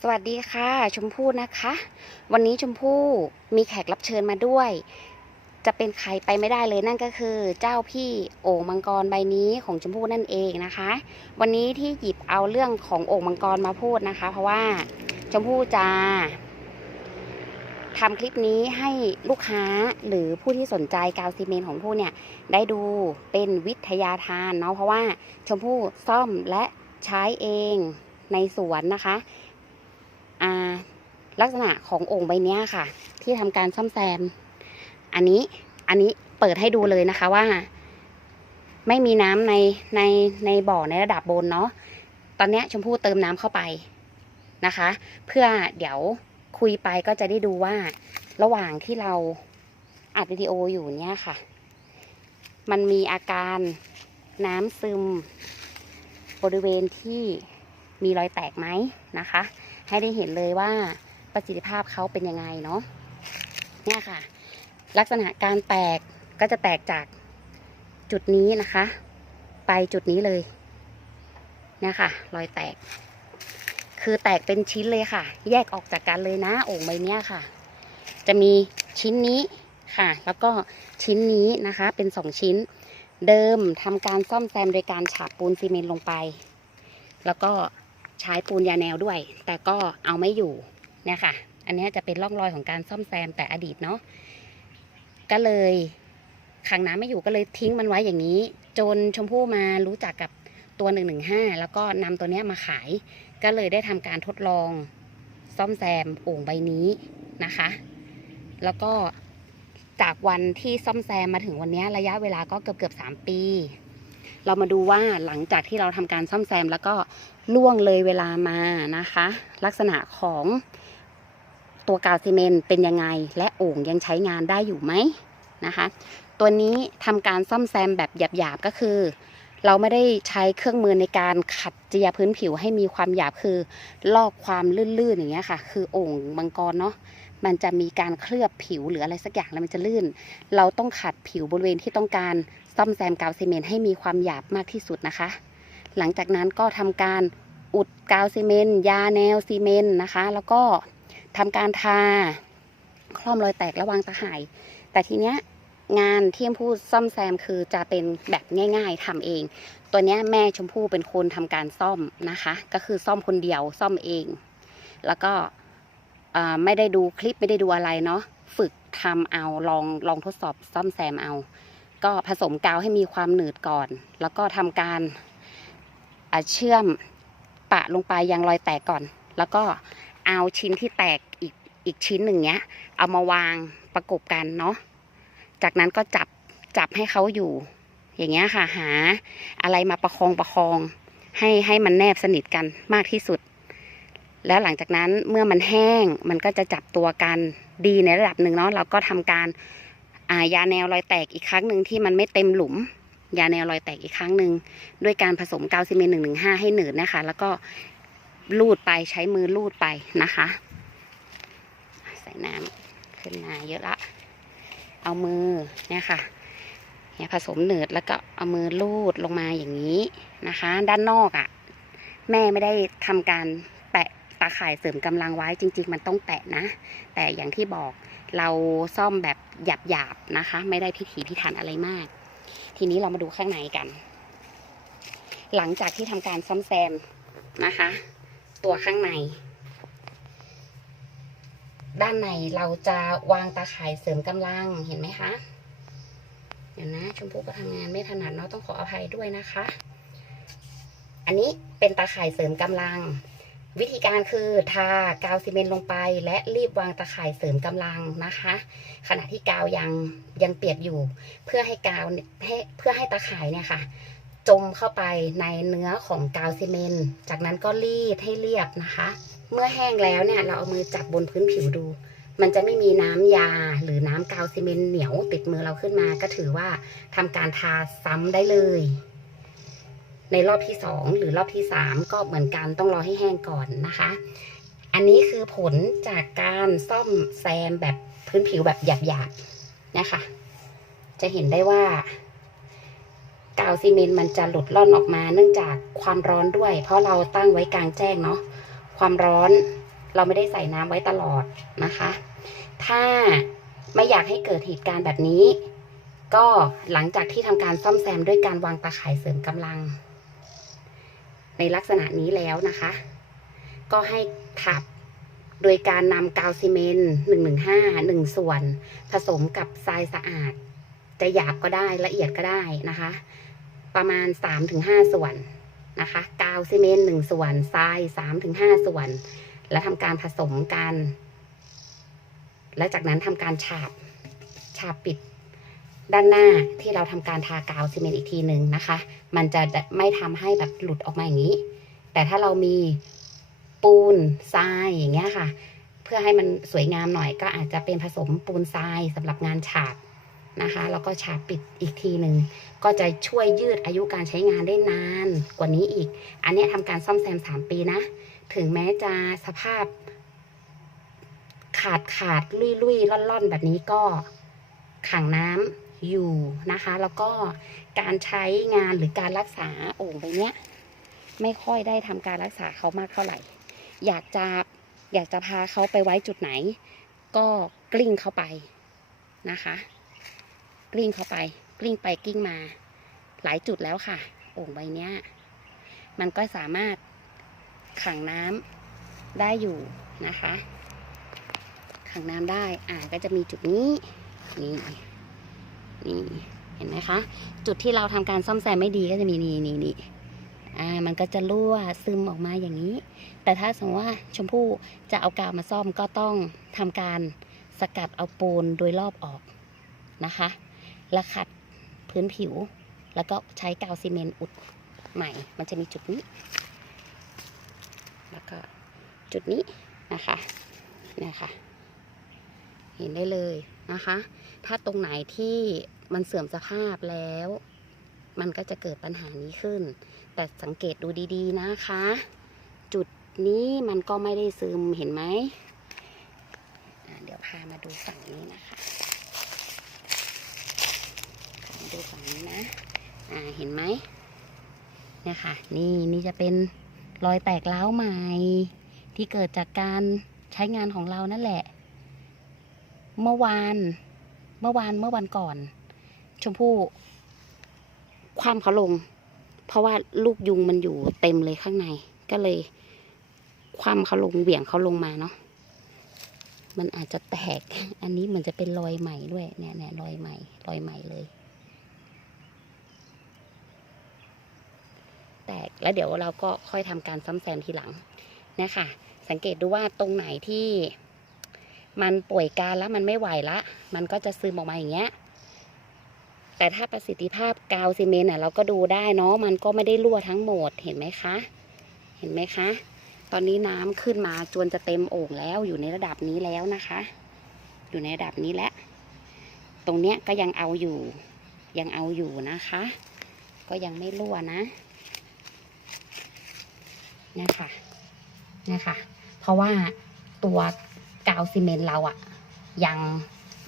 สวัสดีค่ะ ชมพู่นะคะ วันนี้ชมพู่มีแขกรับเชิญมาด้วย จะเป็นใครไปไม่ได้เลยนั่นก็คือ เจ้าพี่โอ่งมังกรใบนี้ของชมพู่นั่นเองนะคะ วันนี้ที่หยิบเอาเรื่องของโอ่งมังกรมาพูดนะคะ เพราะว่าชมพู่จะทำคลิปนี้ให้ลูกค้าหรือผู้ที่สนใจกาวซีเมนต์ของผู้เนี่ย ได้ดูเป็นวิทยาทานเนาะเพราะว่าชมพู่ซ่อมและใช้เองในสวนนะคะ ลักษณะของโอ่งใบเนี้ยค่ะ ที่ทำการซ่อมแซม อันนี้อันนี้เปิดให้ดูเลยนะคะว่า ไม่มีน้ำในในในบ่อในระดับบนเนาะตอนนี้ชมพู่เติมน้ำเข้าไปนะคะ เพื่อเดี๋ยวคุยไปก็จะได้ดูว่า ระหว่างที่เราอัดวิดีโออยู่เนี่ยค่ะ มันมีอาการน้ำซึม บริเวณที่มีรอยแตกไหมนะคะ ให้ได้เห็นเลยว่า ประสิทธิภาพเขาเป็นยังไงเนาะเนี่ยค่ะ ลักษณะการแตกก็จะแตกจากจุดนี้นะคะ ไปจุดนี้เลยเนี่ยค่ะ รอยแตก คือแตกเป็นชิ้นเลยค่ะ แยกออกจากกันเลยนะโอ่งใบเนี้ยค่ะ จะมีชิ้นนี้ค่ะ แล้วก็ชิ้นนี้นะคะเป็นสองชิ้น เดิมทำการซ่อมแซมโดยการฉาบปูนซีเมนต์ลงไป แล้วก็ใช้ปูนยาแนวด้วย แต่ก็เอาไม่อยู่ เนี่ยค่ะ อันนี้จะเป็นร่องรอยของการซ่อมแซมแต่อดีตเนาะก็เลยขังน้ำไม่อยู่ก็เลยทิ้งมันไว้อย่างนี้ จนชมพู่มารู้จักกับตัวหนึ่งหนึ่งห้าแล้วก็นำตัวนี้มาขาย ก็เลยได้ทำการทดลองซ่อมแซมโอ่งใบนี้นะคะ แล้วก็จากวันที่ซ่อมแซมมาถึงวันนี้ระยะเวลาก็เกือบเกือบสามปี เรามาดูว่าหลังจากที่เราทำการซ่อมแซมแล้วก็ล่วงเลยเวลามานะคะ ลักษณะของ ตัวกาวซีเมนต์เป็นยังไง และโอ่งยังใช้งานได้อยู่ไหมนะคะ ตัวนี้ทำการซ่อมแซมแบบหยาบๆก็คือ เราไม่ได้ใช้เครื่องมือในการขัดเจียพื้นผิวให้มีความหยาบคือลอกความลื่นๆอย่างเงี้ยค่ะ คือโอ่งมังกรเนาะมันจะมีการเคลือบผิวหรืออะไรสักอย่างแล้วมันจะลื่น เราต้องขัดผิวบริเวณที่ต้องการซ่อมแซมกาวซีเมนต์ให้มีความหยาบมากที่สุดนะคะ หลังจากนั้นก็ทำการอุดกาวซีเมนต์ยาแนวซีเมนต์นะคะ แล้วก็ ทำการทาคล่อมรอยแตกระวางตะข่าย แต่ทีเนี้ยงานที่ชมพู่ซ่อมแซมคือจะเป็นแบบง่าย ๆทำเอง ตัวเนี้ยแม่ชมพู่เป็นคนทำการซ่อมนะคะ ก็คือซ่อมคนเดียวซ่อมเอง แล้วก็ไม่ได้ดูคลิปไม่ได้ดูอะไรเนาะฝึกทำเอาลองลองทดสอบซ่อมแซมเอา ก็ผสมกาวให้มีความหนืดก่อน แล้วก็ทำการเชื่อมปะลงไปยังรอยแตกก่อน แล้วก็ เอาชิ้นที่แตกอีกอีกชิ้นหนึ่งเนี้ย เอามาวางประกบกันเนาะจากนั้นก็จับจับให้เขาอยู่ อย่างเงี้ยค่ะหาอะไรมาประคองประคอง ให้ให้มันแนบสนิทกันมากที่สุด แล้วหลังจากนั้นเมื่อมันแห้งมันก็จะจับตัวกันดีในระดับหนึ่งเนาะเราก็ทำการอายาแนวรอยแตกอีกครั้งหนึ่งที่มันไม่เต็มหลุม ยาแนวรอยแตกอีกครั้งหนึ่งด้วยการผสมกาวซีเมนต์หนึ่งหนึ่งห้าให้หนืดนะคะ แล้วก็ ลูดไปใช้มือลูดไปนะคะ ใส่น้ำขึ้นมาเยอะละ เอามือเนี่ยค่ะเนี่ยผสมเนืดแล้วก็เอามือลูดลงมาอย่างนี้นะคะ ด้านนอกอะ่ะ แม่ไม่ได้ทำการแปะตาข่ายเสริมกำลังไว้จริง ๆ มันต้องแปะนะ แต่อย่างที่บอกเราซ่อมแบบหยาบๆนะคะ ไม่ได้พิถีพิถันอะไรมาก ทีนี้เรามาดูข้างในกัน หลังจากที่ทำการซ่อมแซมนะคะ ตัวข้างใน ด้านในเราจะวางตาข่ายเสริมกำลังเห็นไหมคะ เดี๋ยวนะ ชมพู่ก็ทำงานไม่ถนัดเนาะต้องขออภัยด้วยนะคะ อันนี้เป็นตาข่ายเสริมกำลัง วิธีการคือทากาวซีเมนต์ลงไป และรีบวางตาข่ายเสริมกำลังนะคะ ขณะที่กาวยังยังเปียกอยู่ เพื่อให้กาวให้เพื่อให้ตาข่ายเนี่ยค่ะ จมเข้าไปในเนื้อของกาวซีเมนต์จากนั้นก็รีดให้เรียบนะคะ เมื่อแห้งแล้วเนี่ยเราเอามือจับบนพื้นผิวดู มันจะไม่มีน้ำยาหรือน้ำกาวซีเมนต์เหนียวติดมือเราขึ้นมา ก็ถือว่าทำการทาซ้ำได้เลย ในรอบที่สองหรือรอบที่สามก็เหมือนกันต้องรอให้แห้งก่อนนะคะ อันนี้คือผลจากการซ่อมแซมแบบพื้นผิวแบบหยาบๆเนี่ยค่ะ จะเห็นได้ว่า กาวซีเมนต์มันจะหลุดล่อนออกมา เนื่องจากความร้อนด้วย เพราะเราตั้งไว้กลางแจ้งเนาะความร้อนเราไม่ได้ใส่น้ำไว้ตลอดนะคะ ถ้าไม่อยากให้เกิดเหตุการณ์แบบนี้ ก็หลังจากที่ทำการซ่อมแซมด้วยการวางตาข่ายเสริมกำลัง ในลักษณะนี้แล้วนะคะ ก็ให้ขับโดยการนำกาวซีเมนต์115 1 ส่วน ผสมกับทรายสะอาด จะหยาบก็ได้ละเอียดก็ได้นะคะ ประมาณ 3-5 ส่วนนะคะกาวซีเมนต์1ส่วนทราย3-5ส่วน และทำการผสมกัน และจากนั้นทำการฉาบฉาบปิดด้านหน้าที่เราทำการทากาวซีเมนต์อีกทีหนึ่งนะคะ มันจะไม่ทำให้แบบหลุดออกมาอย่างนี้ แต่ถ้าเรามีปูนทรายอย่างเงี้ยค่ะ เพื่อให้มันสวยงามหน่อยก็อาจจะเป็นผสมปูนทรายสำหรับงานฉาบ นะคะแล้วก็ฉาบปิดอีกทีหนึ่งก็จะช่วยยืดอายุการใช้งานได้นานกว่านี้อีก อันนี้ทำการซ่อมแซม 3 ปีนะ ถึงแม้จะสภาพ ขาดขาดลุยลุยล่อนล่อนแบบนี้ก็ขังน้ำอยู่นะคะ แล้วก็การใช้งานหรือการรักษาโอ่งใบเนี้ยไม่ค่อยได้ทำการรักษาเขามากเท่าไหร่ อยากจะอยากจะพาเขาไปไว้จุดไหน ก็กลิ้งเข้าไปนะคะ กลิ้งเข้าไป กลิ้งไปกลิ้งมา หลายจุดแล้วค่ะโอ่งใบเนี้ยมันก็สามารถขังน้ำได้อยู่นะคะ ขังน้ำได้อ่าก็จะมีจุดนี้นี่นี่เห็นไหมคะ จุดที่เราทำการซ่อมแซมไม่ดีก็จะมีนี่นี่นี่อ่ามันก็จะรั่วซึมออกมาอย่างนี้ แต่ถ้าสมมติว่าชมพู่จะเอากาวมาซ่อมก็ต้องทำการสกัดเอาปูนโดยรอบออกนะคะ แล้วขัดพื้นผิว แล้วก็ใช้กาวซีเมนต์อุดใหม่ มันจะมีจุดนี้ แล้วก็จุดนี้นะคะเนี่ยค่ะ เห็นได้เลยนะคะ ถ้าตรงไหนที่มันเสื่อมสภาพแล้ว มันก็จะเกิดปัญหานี้ขึ้น แต่สังเกตดูดีๆนะคะ จุดนี้มันก็ไม่ได้ซึมเห็นไหม เดี๋ยวพามาดูฝั่งนี้นะคะ ดูฝั่งนี้นะ อ่า เห็นไหมเนี่ยค่ะ นี่นี่จะเป็นรอยแตกร้าใหม่ ที่เกิดจากการใช้งานของเรานั่นแหละ เมื่อวาน เมื่อวานเมื่อวันก่อน ชมพู่คว่ำเขาลง เพราะว่าลูกยุงมันอยู่เต็มเลยข้างใน ก็เลย คว่ำเขาลงเหวี่ยงเขาลงมาเนาะมันอาจจะแตก อันนี้เหมือนจะเป็นรอยใหม่ด้วย เนี่ยเนี่ยรอยใหม่ รอยใหม่เลย แตก แล้วเดี๋ยวเราก็ค่อยทำการซ่อมแซมทีหลังนี่ยค่ะสังเกตดูว่าตรงไหนที่มันป่วยการแล้วมันไม่ไหวละ มันก็จะซึมออกมาอย่างเงี้ย แต่ถ้าประสิทธิภาพกาวซีเมนต์อะเราก็ดูได้เนาะ มันก็ไม่ได้รั่วทั้งหมด เห็นไหมคะ เห็นไหมคะ ตอนนี้น้ำขึ้นมาจนจะเต็มโอ่งแล้ว อยู่ในระดับนี้แล้วนะคะ อยู่ในระดับนี้แล้ว ตรงเนี้ยก็ยังเอาอยู่ ยังเอาอยู่นะคะ ก็ยังไม่รั่วนะ นี่ยค่ะเนี่ยค่ะเพราะว่าตัวกาวซีเมนต์เราอะยัง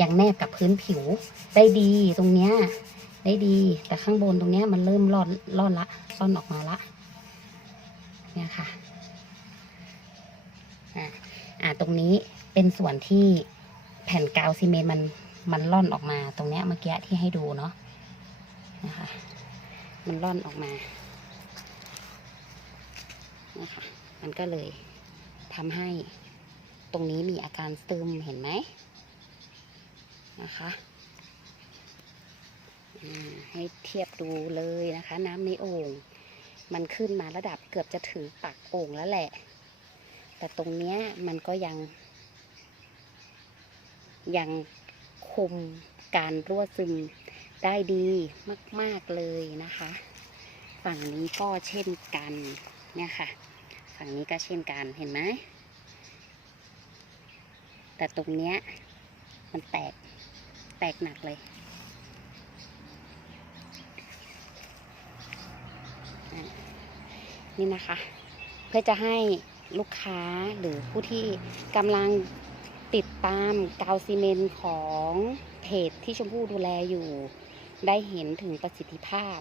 ยังแนบกับพื้นผิวได้ดีตรงเนี้ยได้ดี แต่ข้างบนตรงเนี้ยมันเริ่มร่อนร่อนละร่อนออกมาละเนี่ยค่ะอ่าอ่าตรงนี้เป็นส่วนที่แผ่นกาวซีเมนต์มันมันร่อนออกมา ตรงเนี้ยเมื่อกี้ที่ให้ดูเนาะนะคะมันร่อนออกมา นะคะมันก็เลยทำให้ตรงนี้มีอาการซึมเห็นไหมนะคะให้เทียบดูเลยนะคะ น้ำในโอ่งมันขึ้นมาระดับเกือบจะถึงปากโอ่งแล้วแหละ แต่ตรงเนี้ยมันก็ยัง ยังคุมการรั่วซึมได้ดีมาก ๆ เลยนะคะ ฝั่งนี้ก็เช่นกันเนี่ยค่ะ ฝั่งนี้ก็เช่นกันเห็นไหมแต่ตรงเนี้ยมันแตกแตกหนักเลยนี่นะคะ เพื่อจะให้ลูกค้าหรือผู้ที่กำลังติดตามกาวซีเมนของเพจที่ชมพู่ดูแลอยู่ ได้เห็นถึงประสิทธิภาพ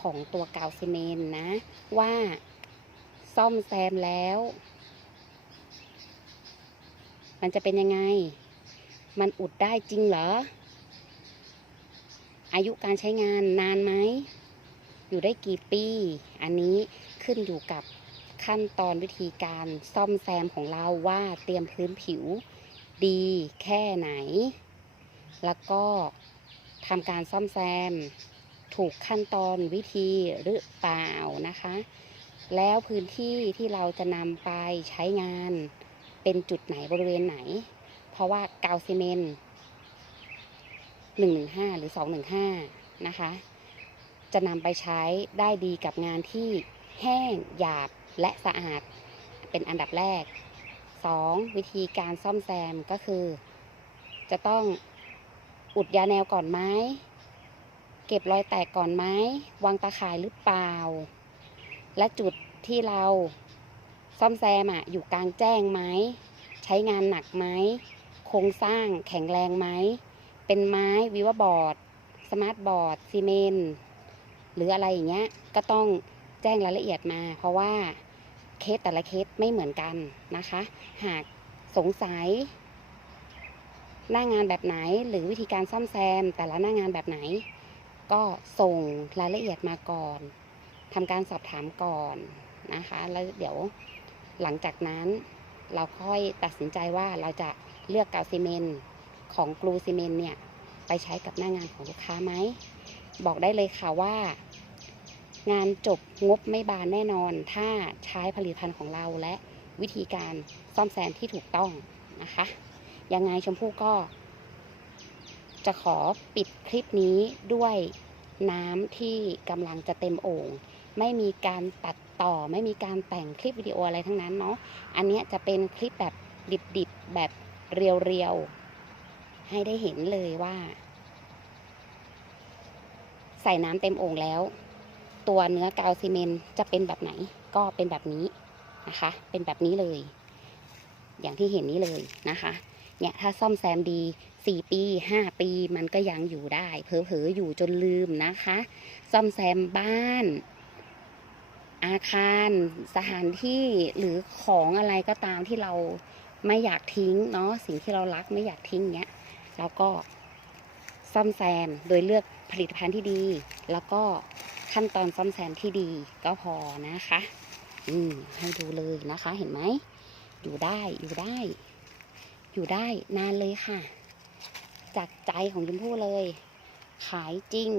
ของตัวกาวซีเมนนะ ว่า ซ่อมแซมแล้ว มันจะเป็นยังไง มันอุดได้จริงเหรอ อายุการใช้งานนานไหม อยู่ได้กี่ปี อันนี้ขึ้นอยู่กับขั้นตอนวิธีการซ่อมแซมของเราว่าเตรียมพื้นผิวดีแค่ไหน แล้วก็ทำการซ่อมแซม ถูกขั้นตอนวิธีหรือเปล่านะคะ แล้วพื้นที่ที่เราจะนำไปใช้งานเป็นจุดไหนบริเวณไหน เพราะว่ากาวซีเมนต์115หนึ่งห้าหรือ215นะคะ จะนำไปใช้ได้ดีกับงานที่แห้งหยาบและสะอาดเป็นอันดับแรก 2. วิธีการซ่อมแซมก็คือ จะต้องอุดยาแนวก่อนไหมเก็บรอยแตกก่อนไหมวางตาข่ายหรือเปล่า และจุดที่เราซ่อมแซมอะอยู่กลางแจ้งไหม ใช้งานหนักไหม โครงสร้างแข็งแรงไหม เป็นไม้วิวบอร์ด สมาร์ทบอร์ดซีเมนหรืออะไรอย่างเงี้ย ก็ต้องแจ้งรายละเอียดมา เพราะว่าเคสแต่ละเคสไม่เหมือนกันนะคะ หากสงสัย หน้างานแบบไหนหรือวิธีการซ่อมแซมแต่ละหน้างานแบบไหน ก็ส่งรายละเอียดมาก่อน ทำการสอบถามก่อนนะคะ แล้วเดี๋ยวหลังจากนั้นเราค่อยตัดสินใจว่าเราจะเลือกกาวซีเมนต์ของกลูซีเมนต์เนี่ยไปใช้กับหน้างานของลูกค้าไหม บอกได้เลยค่ะว่า งานจบงบไม่บานแน่นอน ถ้าใช้ผลิตภัณฑ์ของเราและวิธีการซ่อมแซมที่ถูกต้องนะคะ ยังไงชมพู่ก็ จะขอปิดคลิปนี้ด้วยน้ำที่กำลังจะเต็มโอ่ง ไม่มีการตัดต่อ ไม่มีการแต่งคลิปวิดีโออะไรทั้งนั้นเนาะอันนี้จะเป็นคลิปแบบดิบๆแบบเรียวๆให้ได้เห็นเลยว่า ใส่น้ำเต็มโอ่งแล้ว ตัวเนื้อกาวซีเมนจะเป็นแบบไหน ก็เป็นแบบนี้นะคะ เป็นแบบนี้เลย อย่างที่เห็นนี้เลยนะคะเนี่ยถ้าซ่อมแซมดี 4 ปี 5 ปีมันก็ยังอยู่ได้ เผลอๆอยู่จนลืมนะคะ ซ่อมแซมบ้าน อาคารสถานที่หรือของอะไรก็ตามที่เราไม่อยากทิ้งเนาะสิ่งที่เรารักไม่อยากทิ้งเนี้ยเราก็ซ่อมแซมโดยเลือกผลิตภัณฑ์ที่ดี แล้วก็ขั้นตอนซ่อมแซมที่ดีก็พอนะคะ อืมให้ดูเลยนะคะ เห็นไหมอยู่ได้อยู่ได้ อยู่ได้นานเลยค่ะ จากใจของชมพู่เลย ขายจริง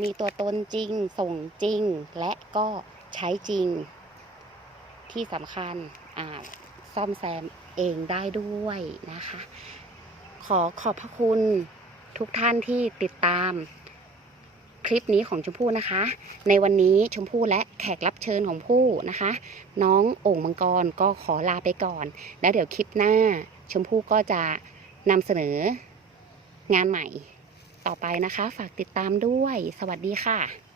มีตัวตนจริง ส่งจริง และก็ใช้จริง ที่สำคัญอ่าซ่อมแซมเองได้ด้วยนะคะ ขอขอบพระคุณทุกท่านที่ติดตามคลิปนี้ของชมพู่นะคะ ในวันนี้ชมพู่และแขกรับเชิญของผู้นะคะ น้องโอ่งมังกรก็ขอลาไปก่อน แล้วเดี๋ยวคลิปหน้า ชมพู่ก็จะนำเสนองานใหม่ ต่อไปนะคะ ฝากติดตามด้วย สวัสดีค่ะ